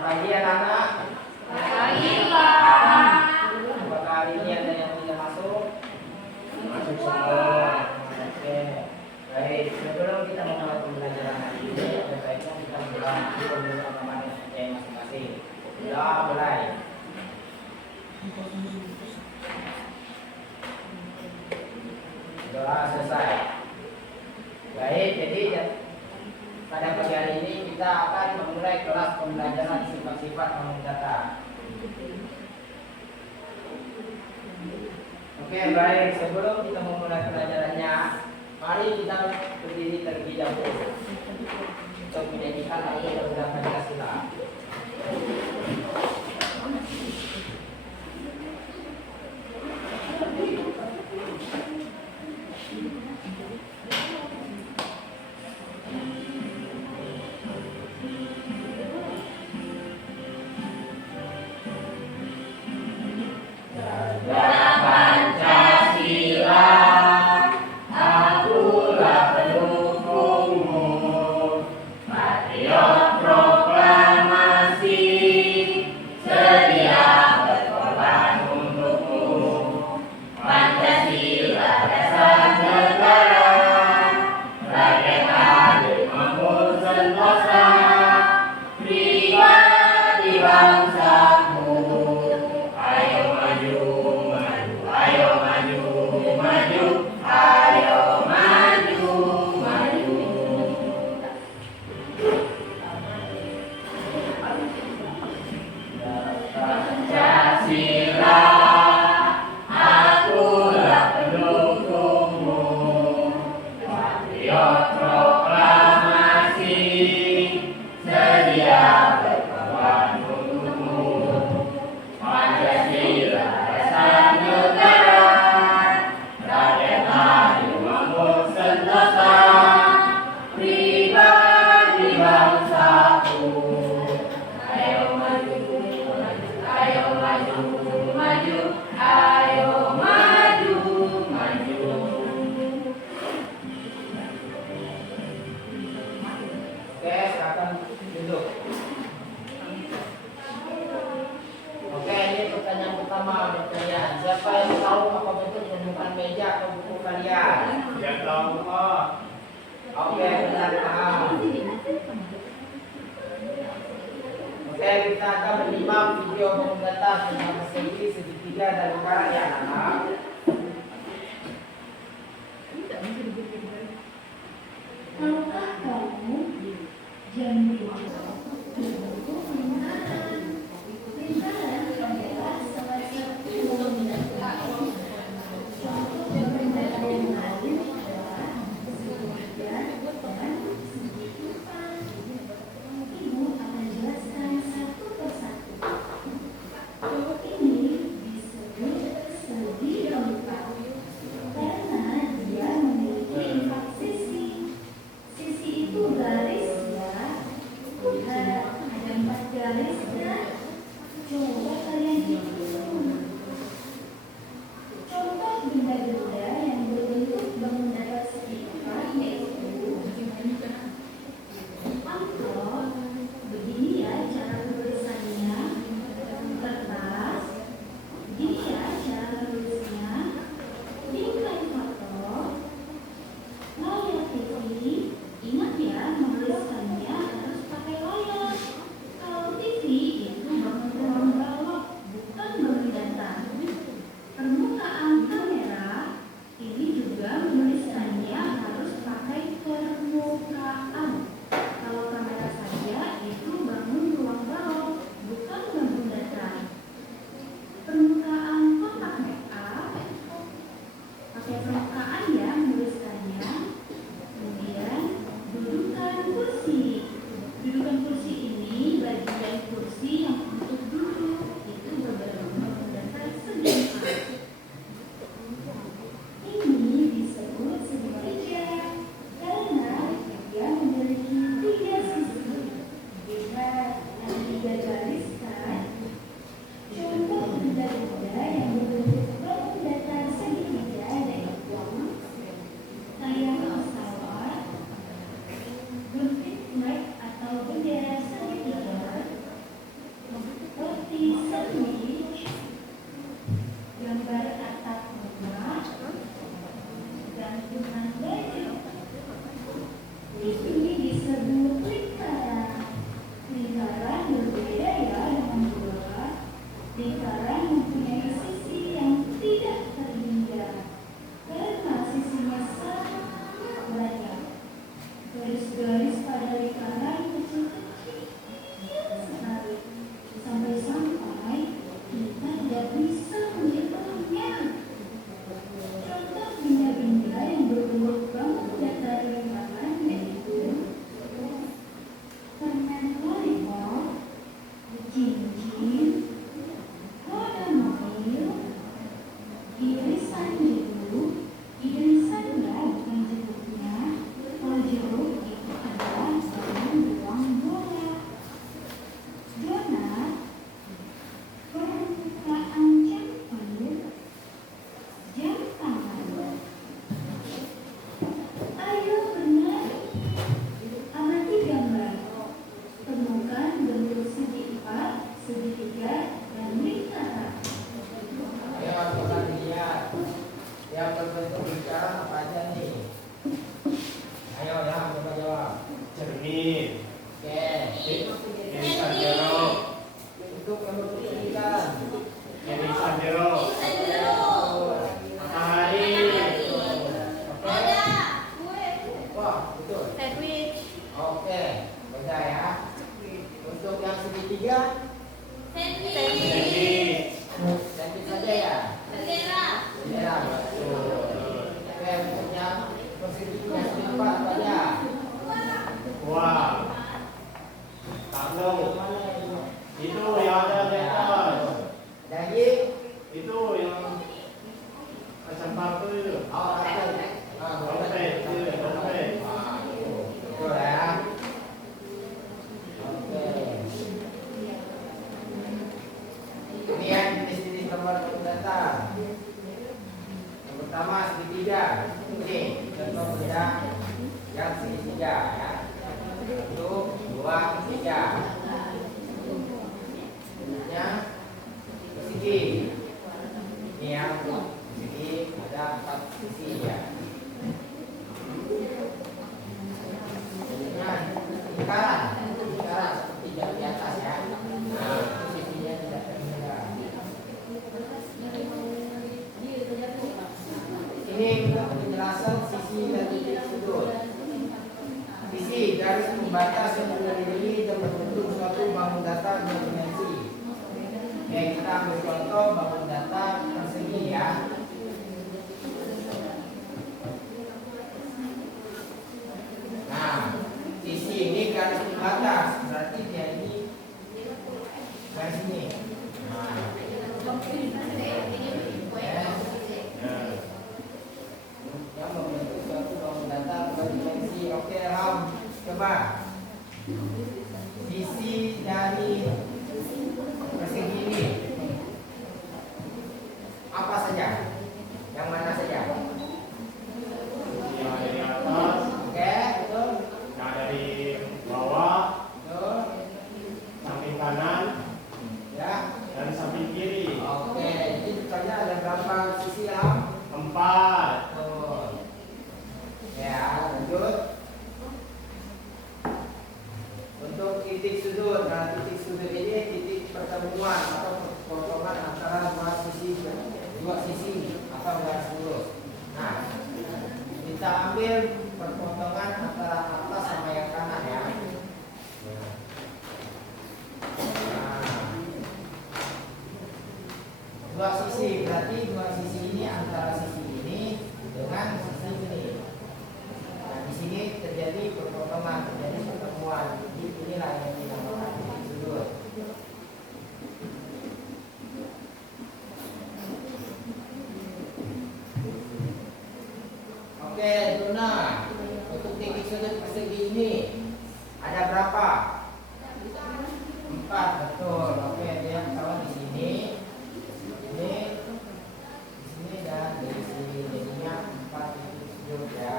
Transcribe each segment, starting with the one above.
pagi anak-anak. Pagi, Pak. Apakah hari ini ada yang tidak masuk? Masuk semua. Oke. Baik, sebelum kita memulai pembelajaran hari ini, ada baiknya kita mulai pembelajaran masing-masing. Sudah mulai. Doa selesai. Baik, jadi pada pagi hari ini kita akan memulai kelas pembelajaran sifat-sifat bangun data. Oke, baik. Sebelum kita memulai pelajarannya, mari kita berdiri terlebih dahulu untuk menyanyikan lagu Garuda Pancasila. Siapa yang tahu apa bentuk gundukan meja atau buku kalian? Ya tahu, Pak. Oke, benar paham. Oke, kita akan menyimak video pembuatan tentang persegi segitiga dan lingkaran ya, anak. Tahukah kamu jam 5 pada lingkaran kecil-kecil sekali. Sampai-sampai kita tidak bisa menghitungnya. Contoh benda-benda yang berbentuk bangun datar lingkaran yaitu permen lollipop, cincin, roda mobil, irisan jeruk, irisan bukan jeruknya. Kalau jeruk itu adalah bagian beruang bola. Donat, permukaan campur, jam tangan. Ayo bernyanyi, amati gambar. Temukan bentuk segi 4, segitiga, dan lingkaran. Ayo kita lihat yang berbentuk lingkaran apa aja nih. Ayo ya, coba jawab. Cermin, Oke. irisan jeruk, Untuk yang berbentuk lingkaran. irisan jeruk, matahari, Wah, betul. Sandwich. Oke, beda ya. Untuk yang segitiga, sandwich, cantik saja ya. Bendera, betul. Oke, untuk yang persegitiga apa aja? buah, tahu, itu yang ada di atas, Daging. itu yang macam batu itu, Oh, dompet. dompet, itu dompet. Betul ya. Oke. Kemudian jenis-jenis nomor data. Yang pertama segitiga. Ini contoh benda yang segitiga ya. 1, 2, 3. Selanjutnya persegi. Ini yang persegi ada 4 sisi ya. Selanjutnya lingkaran seperti yang di atas ya. Nah, itu sisinya tidak terhingga. Ini untuk penjelasan sisi dan titik sudut. Sisi garis pembatas yang berdiri dan berbentuk suatu bangun datar berdimensi. Oke, kita ambil contoh bangun datar persegi ya. Nah, sisi ini garis pembatas, berarti dia ini garis ini. Nah, yang membentuk suatu bangun datar berdimensi. Oke, Ram, coba sisi dari persegi ini apa saja? Yang mana saja? Yang ada di atas, Oke, betul. yang ada di bawah, Betul. samping kanan, Ya. dan samping kiri. Oke, jadi ditanya ada berapa sisi Ram? 4. Betul. Ya, lanjut. Untuk titik sudut, nah titik sudut ini titik pertemuan atau potongan antara dua sisi atau garis lurus. Nah, kita ambil perpotongan antara atas sama yang kanan ya. Nah, dua sisi berarti dua sisi ini antara sisi ini dengan sisi ini. Nah, di sini terjadi perpotongan, terjadi pertemuan. Jadi inilah yang dinamakan titik sudut. Oke, Dona. Untuk titik sudut persegi ini ada berapa? 4, betul. Oke, dia kawan di sini. Ini di sini dan di sini. Jadinya 4 titik sudut ya.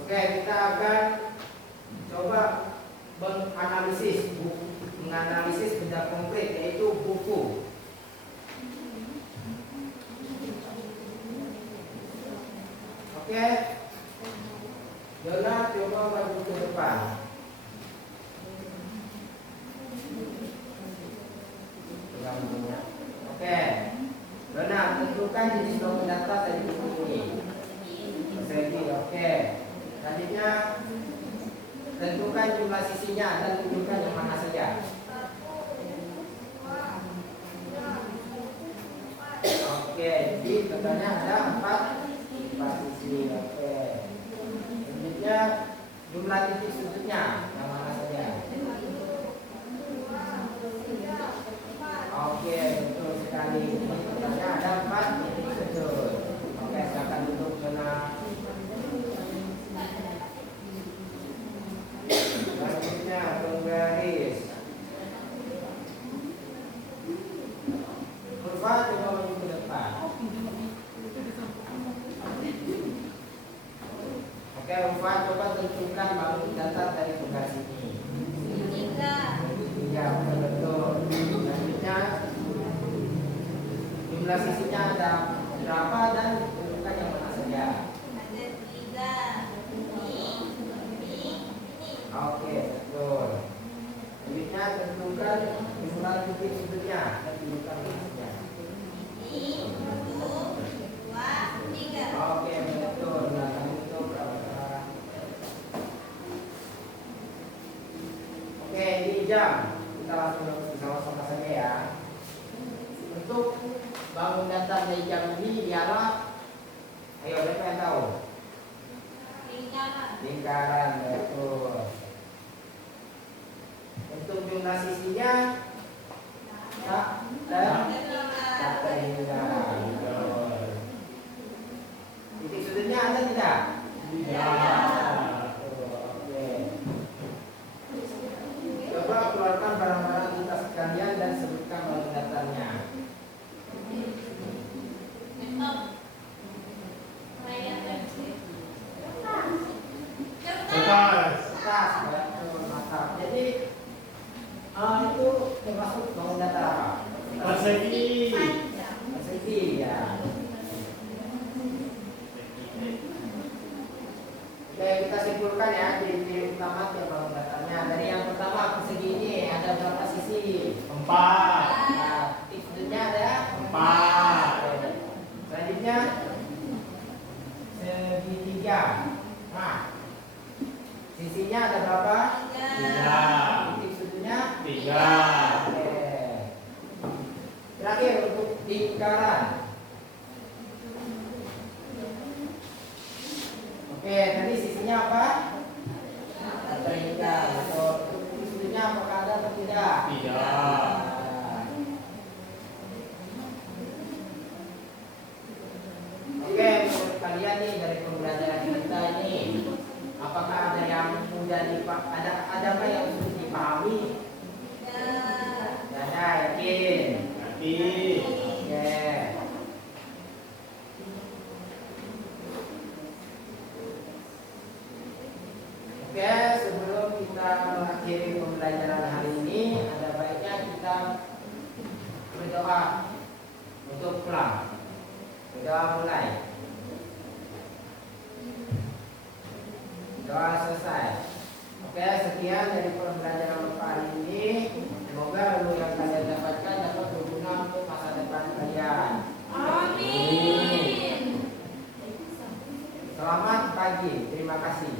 Oke, kita akan coba menganalisis benda konkret yaitu buku. Oke, Dona coba maju ke depan. Oke, Dona tentukan jenis bangun data dari buku ini. persegi. Oke. Selanjutnya tentukan jumlah sisinya dan tunjukkan yang mana saja. Oke, jadi totalnya ada 4 sisi. Oke. Selanjutnya jumlah titik sudutnya yang mana saja. Oke, betul sekali. Ini totalnya ada 4 titik sudut. Oke, silakan duduk sana. Selanjutnya penggaris. Kurva coba maju ke depan. Oke, Kurva coba tentukan bangun datar dari penggaris ini. 3, betul. Selanjutnya jumlah sisinya ada berapa dan tentukan yang mana saja. Oke, betul. Selanjutnya tentukan jumlah titik sudutnya dan tunjukkan titiknya. Oke, betul. Nah, kami itu berapa? Oke, ini jam. Kita langsung bersama-sama saja ya. Untuk bangun datar dari jam ini ialah, ayo siapa yang tahu? Lingkaran, betul. Untuk jumlah sisinya dan lingkaran. Titik sudutnya ada tidak? Oke. Coba keluarkan barang-barang di tas kalian dan sebutkan bangun datarnya. Kertas. Tas, betul, mantap. Jadi itu termasuk bangun datar apa? Persegi. Persegi ya. Oke, kita simpulkan ya ciri-ciri utama tiap bangun datarnya. Dari yang pertama, persegi ini ada berapa sisi? 4. Nah, titik sudutnya ada 4. Selanjutnya segitiga. Nah, sisinya ada berapa? 3. Titik sudutnya 3. Oke. Terakhir untuk lingkaran. Oke, tadi sisinya apa? Lingkar. Untuk titik sudutnya apakah ada atau tidak? Tidak. Oke, menurut kalian nih dari pembelajaran kita ini, apakah ada yang mudah adakah yang sulit dipahami? Ada, yakin? Nanti. Oke. Oke, sebelum kita mengakhiri pembelajaran hari ini, ada baiknya kita berdoa untuk pulang. Doa mulai. Doa selesai. Oke, sekian dari pembelajaran Bapak hari ini. Semoga ilmu yang kalian dapatkan dapat berguna untuk masa depan kalian. Amin. Selamat pagi. Terima kasih.